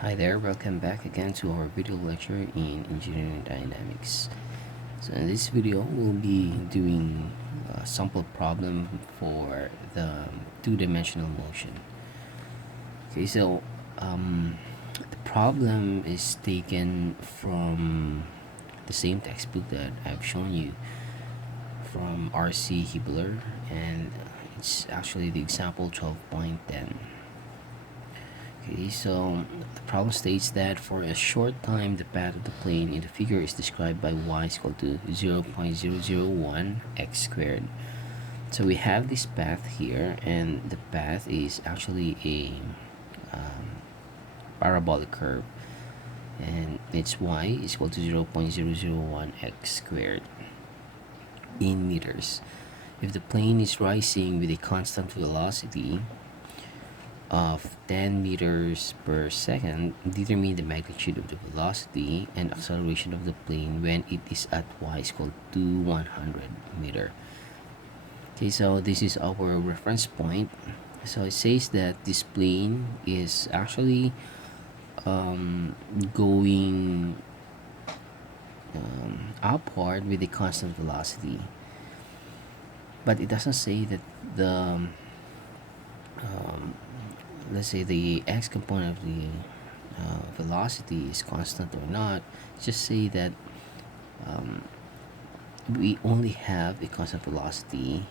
Hi there, welcome back again to our video lecture in engineering dynamics. So in this video we'll be doing a sample problem for the two-dimensional motion. Okay, so the problem is taken from the same textbook that I've shown you from R.C. Hibbeler, and it's actually the example 12.10. Okay, so the problem states that for a short time the path of the plane in the figure is described by y is equal to 0.001 x squared. So we have this path here, and the path is actually a parabolic curve, and its y is equal to 0.001 x squared in meters. If the plane is rising with a constant velocity of 10 meters per second, determine the magnitude of the velocity and acceleration of the plane when it is at y is equal to 100 meter. Okay, so this is our reference point. So it says that this plane is actually going upward with a constant velocity, but it doesn't say that the let's say the x component of the velocity is constant or not. Just say that we only have a constant velocity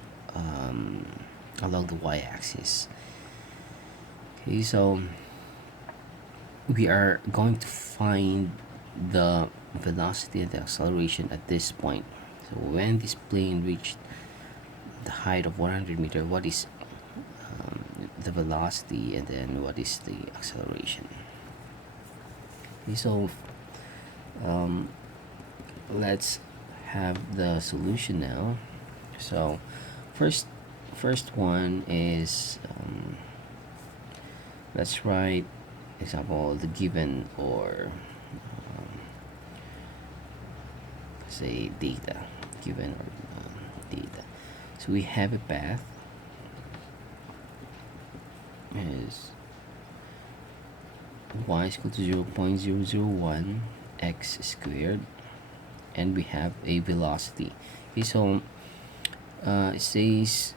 along the y-axis. Okay, so we are going to find the velocity and the acceleration at this point. So when this plane reached the height of 100 meter, what is the velocity, and then what is the acceleration? Okay, so let's have the solution now. So first one is let's write example the given, or say data, given or data. So we have a path is y is equal to 0.001 x squared, and we have a velocity. Okay, so it says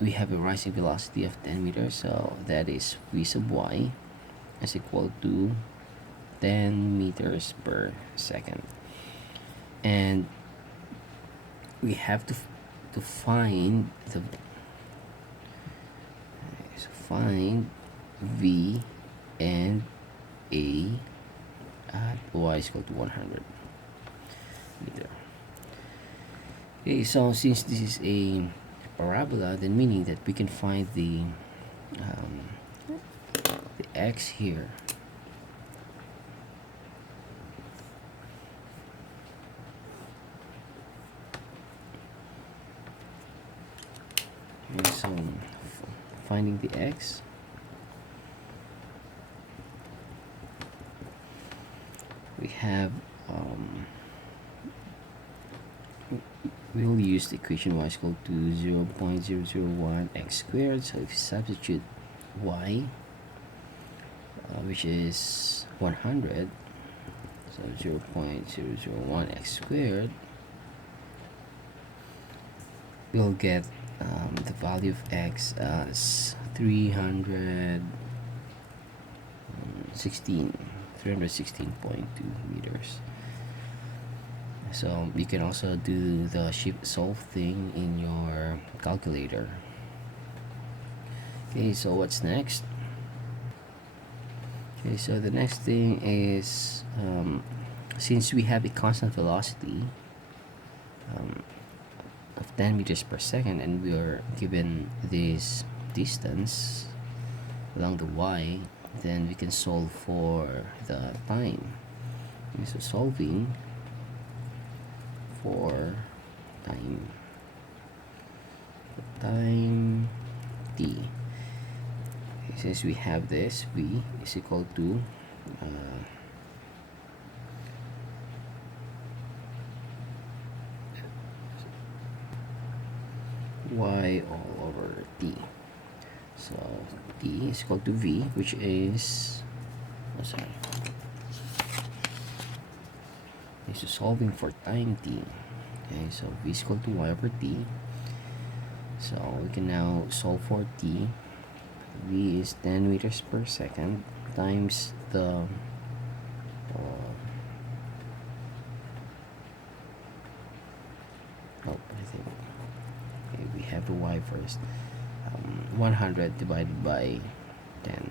we have a rising velocity of 10 meters, so that is v sub y is equal to 10 meters per second, and we have to find the find v and a at y is equal to 100 meter. Okay, so since this is a parabola, then meaning that we can find the x here. Okay, so finding the x, we have we'll use the equation y is equal to 0.001 x squared. So if you substitute y, which is 100, so 0.001 x squared, we'll get the value of x as 316.2 meters. So you can also do the shift solve thing in your calculator. Okay, so what's next? Okay, so the next thing is since we have a constant velocity of 10 meters per second, and we are given this distance along the y, then we can solve for the time. Okay, so solving for time t. Okay, since we have this, v is equal to y all over t. So t is equal to v, which is sorry. So solving for time t. Okay, so v is equal to y over t. So we can now solve for t. V is 10 meters per second times the I think okay, we have the y first. 100 divided by 10.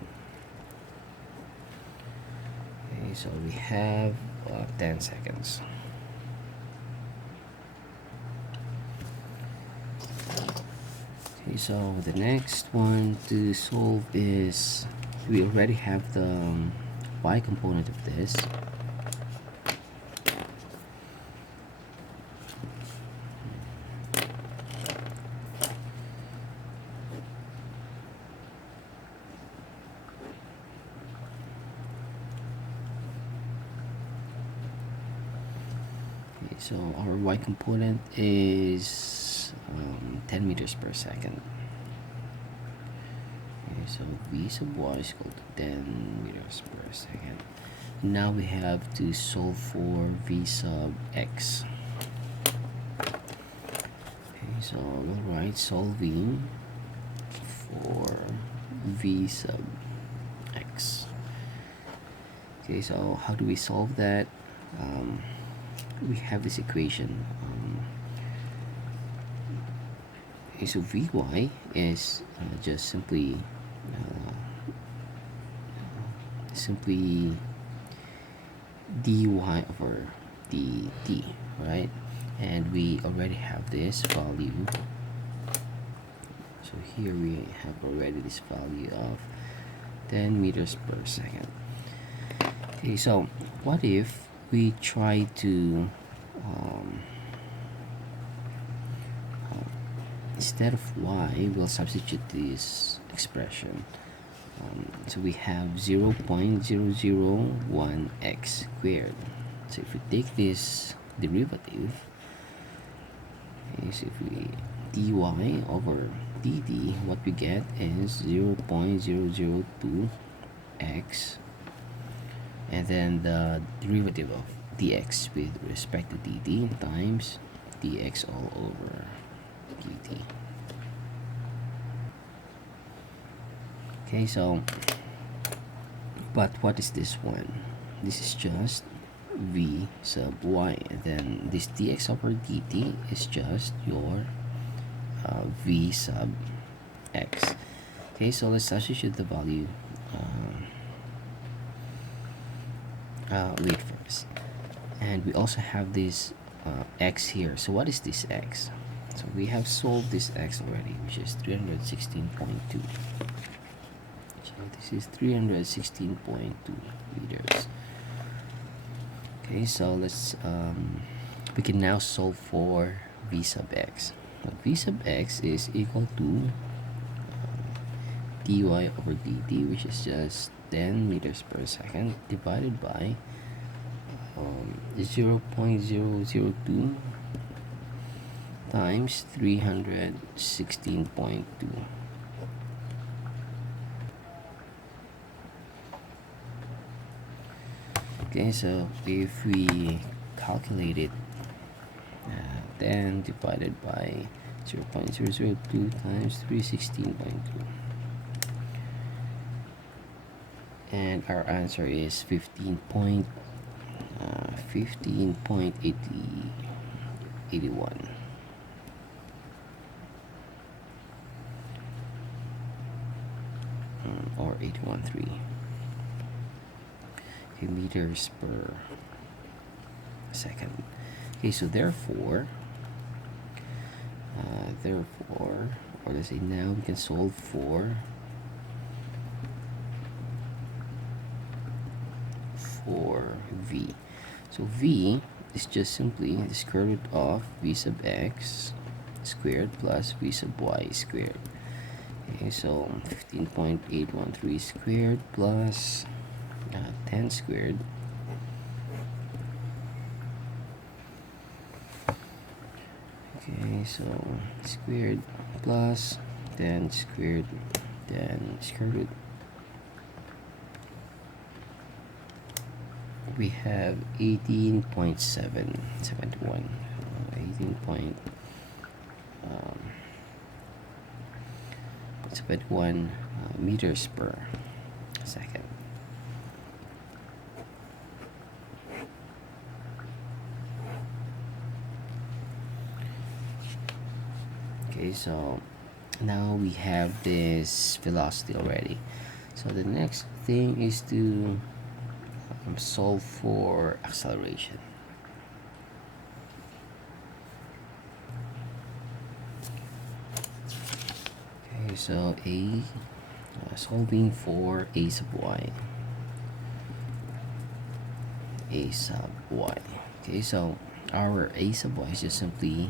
Okay, so we have 10 seconds. Okay, so the next one to solve is, we already have the y component of this. So our y component is 10 meters per second. Okay, so v sub y is equal to 10 meters per second. Now we have to solve for v sub x. Okay, so we'll write solving for v sub x. Okay, so how do we solve that? We have this equation. Okay, so Vy is just simply dy over dt, right? And we already have this value. So here we have already this value of 10 meters per second. Okay, so what if we try to instead of y, we'll substitute this expression. So we have 0.001x squared. So if we take this derivative, okay, so if we dy over dt, what we get is 0.002x, and then the derivative of dx with respect to dt times dx all over dt. Okay, so but what is this one? This is just v sub y, and then this dx over dt is just your v sub x. Okay, so let's substitute the value. Wait first, and we also have this x here. So what is this x? So we have solved this x already, which is 316.2. So this is 316.2 meters. Okay, so let's we can now solve for v sub x. V sub x is equal to dy over dt, which is just 10 meters per second, divided by 0.002 times 316.2. Okay, so if we calculate it, 10 divided by 0.002 times 316.2, and our answer is 15.81. Or 813 meters per second. Okay, so therefore, or let's say now we can solve for v. So v is just simply the square root of v sub x squared plus v sub y squared. Okay, so 15.813 squared plus 10 squared. Okay, so squared plus 10 squared, then square root we have 18.771, 18.71 meters per second. Okay, so now we have this velocity already. So the next thing is to solve for acceleration. Okay, so solving for a sub y. Okay, so our a sub y is just simply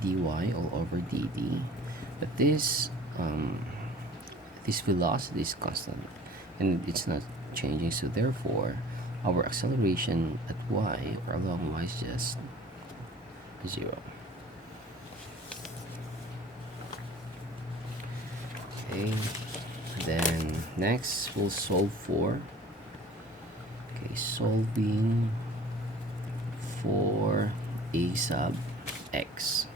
dy all over dt, but this velocity is constant and it's not changing, so therefore our acceleration at y or along y is just 0. Okay, then next we'll solve for solving for a sub x.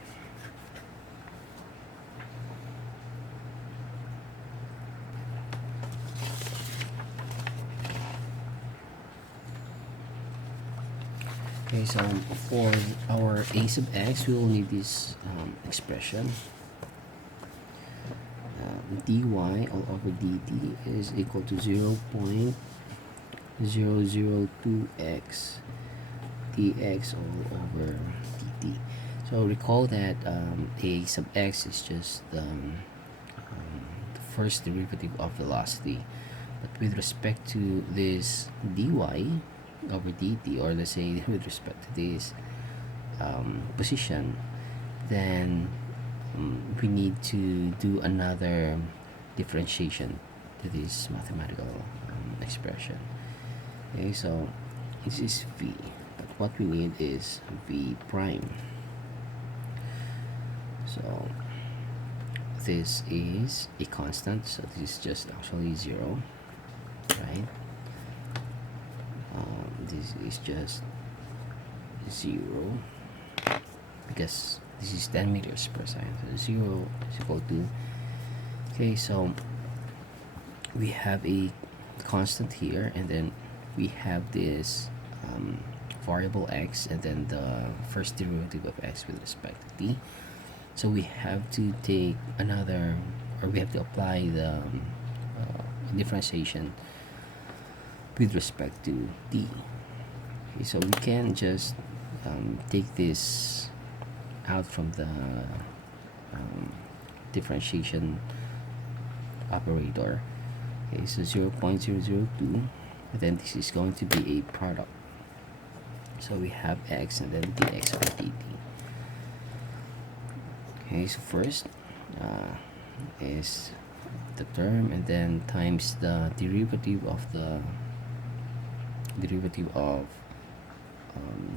Okay, so for our a sub x, we will need this expression. Dy all over dt is equal to 0.002x dx all over dt. So recall that a sub x is just the first derivative of velocity, but with respect to this dy over dt, or let's say with respect to this position, then we need to do another differentiation to this mathematical expression. Okay, so this is v, but what we need is v prime. So this is a constant, so this is just actually 0, right? This is just 0 because this is 10 meters per second, so 0 is equal to, okay, so we have a constant here, and then we have this variable x, and then the first derivative of x with respect to t. So we have to take another, or we have to apply the differentiation with respect to t. Okay, so we can just take this out from the differentiation operator. Okay, so 0.002, and then this is going to be a product. So we have x and then dx over dt. Okay, so first is the term, and then times the derivative of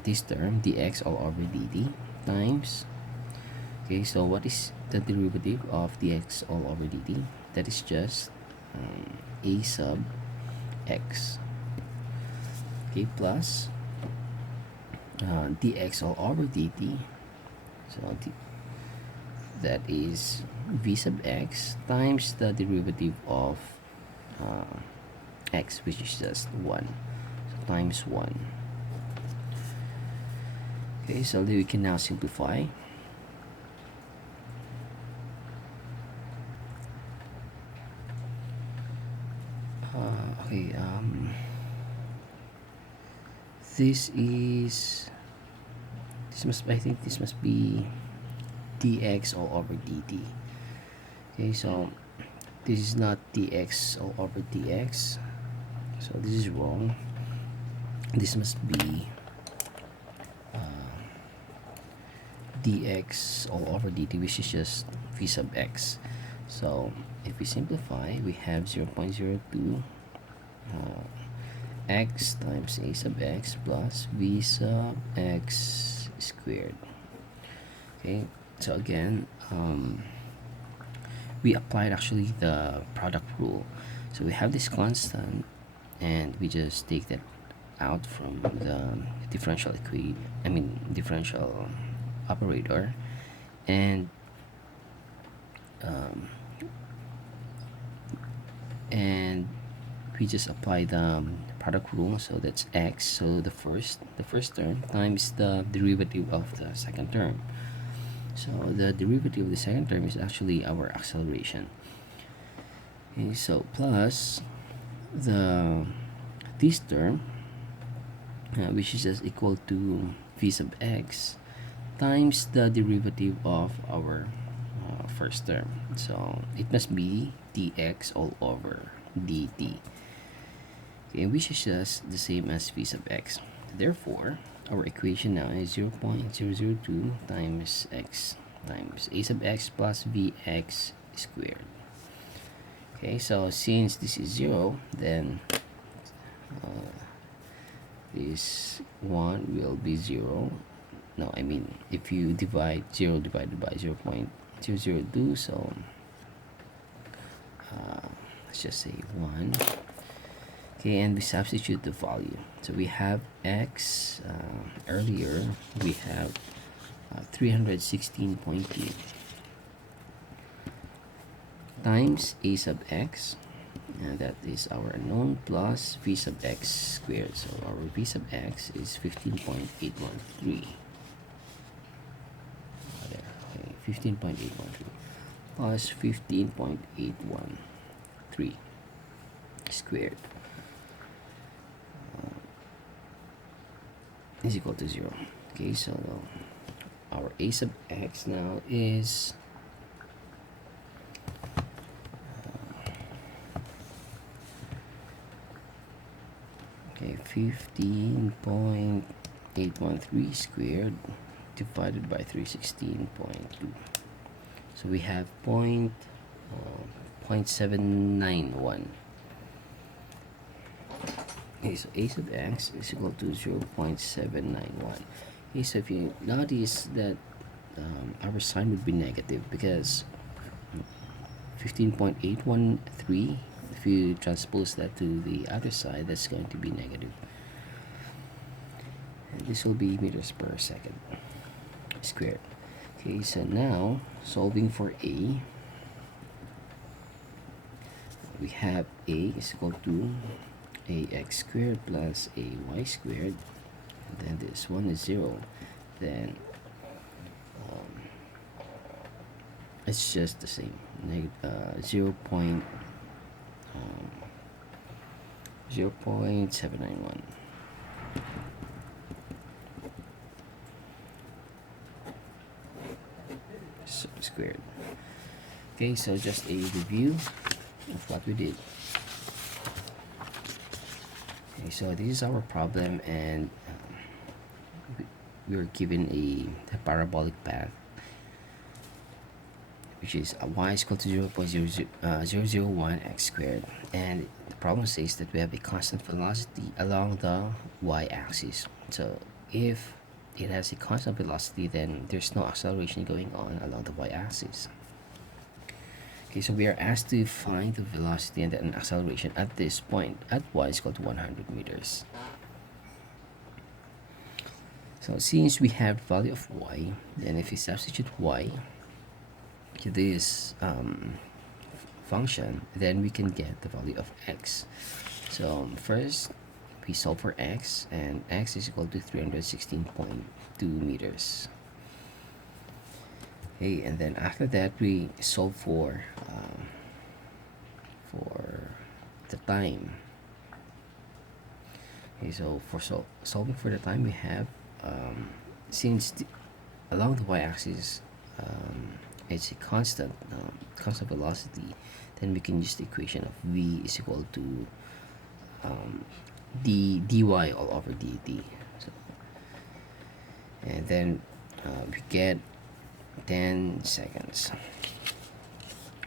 this term, dx all over dt, times, okay, so what is the derivative of dx all over dt? That is just a sub x, okay, plus dx all over dt, so that is v sub x times the derivative of x, which is just 1, so times 1. Okay, so we can now simplify. Okay, I think this must be dx all over dt. Okay, so this is not dx all over dx, so this is wrong. This must be dx all over dt, which is just v sub x. So if we simplify, we have 0.02 x times a sub x plus v sub x squared. Okay, so again, we applied actually the product rule. So we have this constant, and we just take that out from the differential differential operator, and um, and we just apply the product rule. So that's x, so the first term times the derivative of the second term. So the derivative of the second term is actually our acceleration. Okay, so plus this term, which is just equal to v sub x times the derivative of our first term. So it must be dx all over dt, okay, which is just the same as v sub x. Therefore, our equation now is 0.002 times x times a sub x plus vx squared. Okay, so since this is 0, then this one will be 0. No, I mean, if you divide 0 divided by 0.002, so let's just say 1. Okay, and we substitute the value. So we have x, earlier we have 316.2 times a sub x, and that is our unknown, plus v sub x squared. So our v sub x is 15.813. There, okay, 15.813 plus 15.813 squared is equal to 0. Okay, so our a sub x now is 15.813 squared divided by 316.2. So we have 0.791. Okay, so a sub x is equal to 0.791. Okay, so if you notice that our sign would be negative, because 15.813, if you transpose that to the other side, that's going to be negative. And this will be meters per second squared. Okay, so now solving for a, we have a is equal to ax squared plus ay squared, and then this one is 0. Then it's just the same, 0.791. So squared. Okay, so just a review of what we did. Okay, so this is our problem, and we are given a parabolic path, which is y is equal to 0.001 x squared, and the problem says that we have a constant velocity along the y-axis. So if it has a constant velocity, then there's no acceleration going on along the y-axis. Okay, so we are asked to find the velocity and then acceleration at this point at y is equal to 100 meters. So since we have value of y, then if we substitute y to this function, then we can get the value of x. So first we solve for x, and x is equal to 316.2 meters. Okay, and then after that we solve for the time. Okay, so for solving for the time, we have since along the y-axis it's a constant velocity, then we can use the equation of v is equal to dy all over dt. So, and then we get 10 seconds.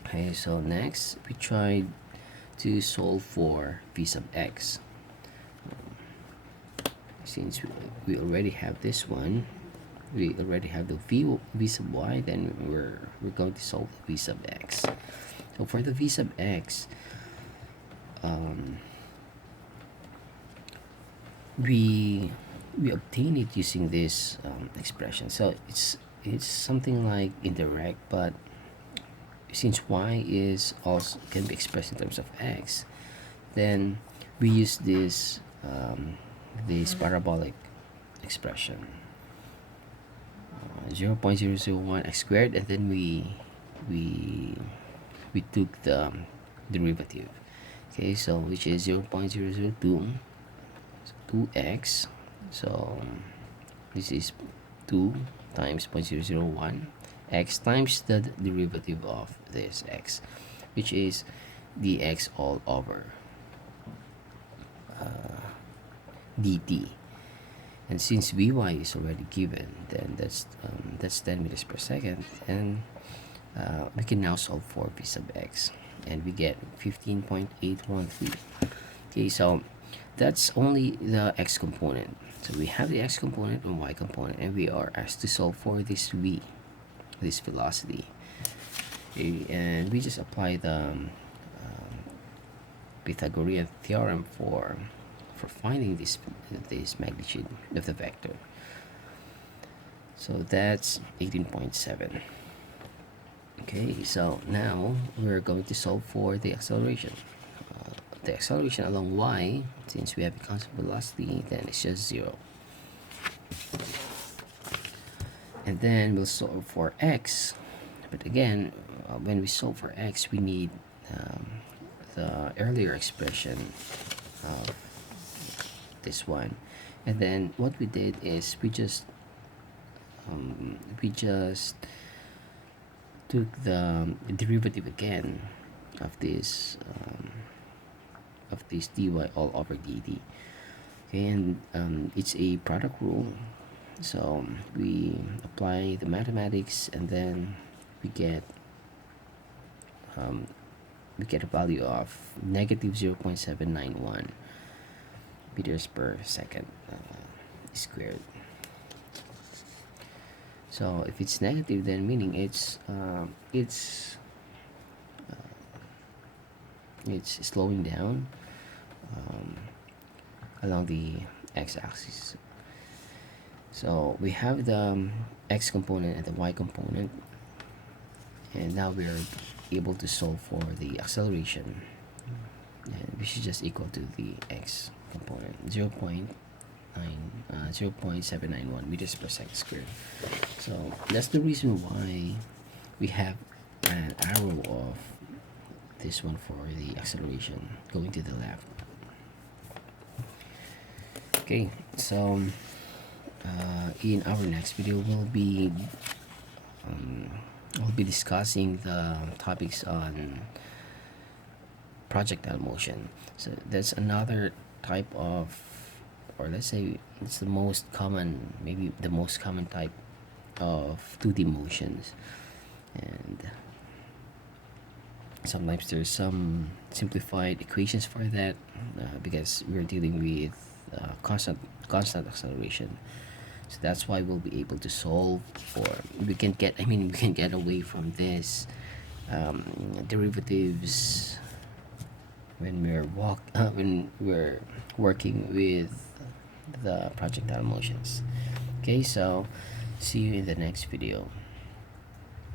Okay, so next we tried to solve for v sub x. Since we already have this one, we already have the v sub y, then we're going to solve the v sub x. So for the v sub x, we we obtain it using this expression. So it's something like indirect, but since y is also can be expressed in terms of x, then we use this parabolic expression, 0.001 x squared, and then we took the derivative. Okay, so which is 0.002 2x. So this is 2 times 0.001 x times the derivative of this x, which is dx all over dt. And since Vy is already given, then that's 10 meters per second, and we can now solve for v sub x, and we get 15.813. Okay, so that's only the x component. So we have the x component and y component, and we are asked to solve for this v, this velocity. Okay, and we just apply the Pythagorean theorem for finding this magnitude of the vector. So that's 18.7. Okay, so now we're going to solve for the acceleration. The acceleration along y, since we have a constant velocity, then it's just 0. And then we'll solve for x, but again, when we solve for x, we need the earlier expression of this one. And then what we did is we just took the derivative again of this dy all over dt. Okay, and it's a product rule, so we apply the mathematics, and then we get a value of negative 0.791 meters per second squared. So if it's negative, then meaning it's slowing down along the x-axis. So we have the x component and the y component, and now we are able to solve for the acceleration, and which is just equal to the x component, 0.791 meters per second squared. So that's the reason why we have an arrow of this one for the acceleration going to the left. Okay, so in our next video we'll be discussing the topics on projectile motion. So that's another type of, or let's say it's the most common, maybe the most common type of 2D motions, and sometimes there's some simplified equations for that because we're dealing with constant acceleration. So that's why we'll be able to solve, or we can get away from this derivatives when we're working with the projectile motions. Okay, so see you in the next video.